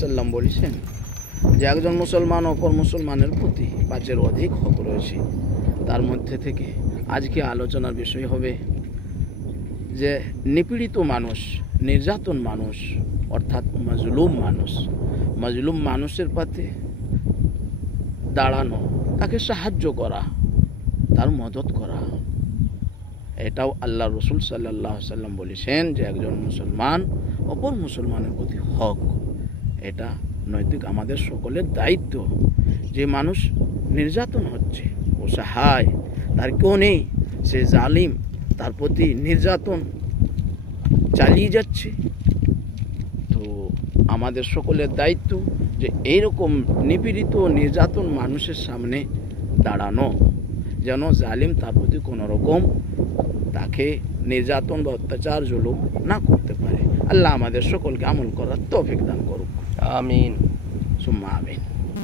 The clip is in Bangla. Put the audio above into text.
সাল্লাম বলেছেন যে একজন মুসলমান অপর মুসলমানের প্রতি 5-এর অধিক হক রয়েছে। তার মধ্যে থেকে আজকে আলোচনার বিষয় হবে যে নিপীড়িত মানুষ, নির্যাতন মানুষ অর্থাৎ মাজলুম মানুষের পাতে দাঁড়ানো, তাকে সাহায্য করা, তার মদত করা। এটাও আল্লাহ রসুল সাল্লাল্লাহু আলাইহি সাল্লাম বলেছেন যে একজন মুসলমান অপর মুসলমানের প্রতি হক। এটা নৈতিক আমাদের সকলের দায়িত্ব। যে মানুষ নির্যাতন হচ্ছে, অসহায়, তার কেউ নেই, সে জালিম, তার প্রতি নির্যাতন চালিয়ে যাচ্ছে, তো আমাদের সকলের দায়িত্ব যে এইরকম নিপীড়িত নির্যাতন মানুষের সামনে দাঁড়ানো, যেন জালিম তার প্রতি কোনো রকম তাকে নির্যাতন বা অত্যাচার জুলুম না করতে পারে। আল্লাহ আমাদের সকলকে আমল করার তৌফিক দান করুক। আমিন সুম্মা আমিন।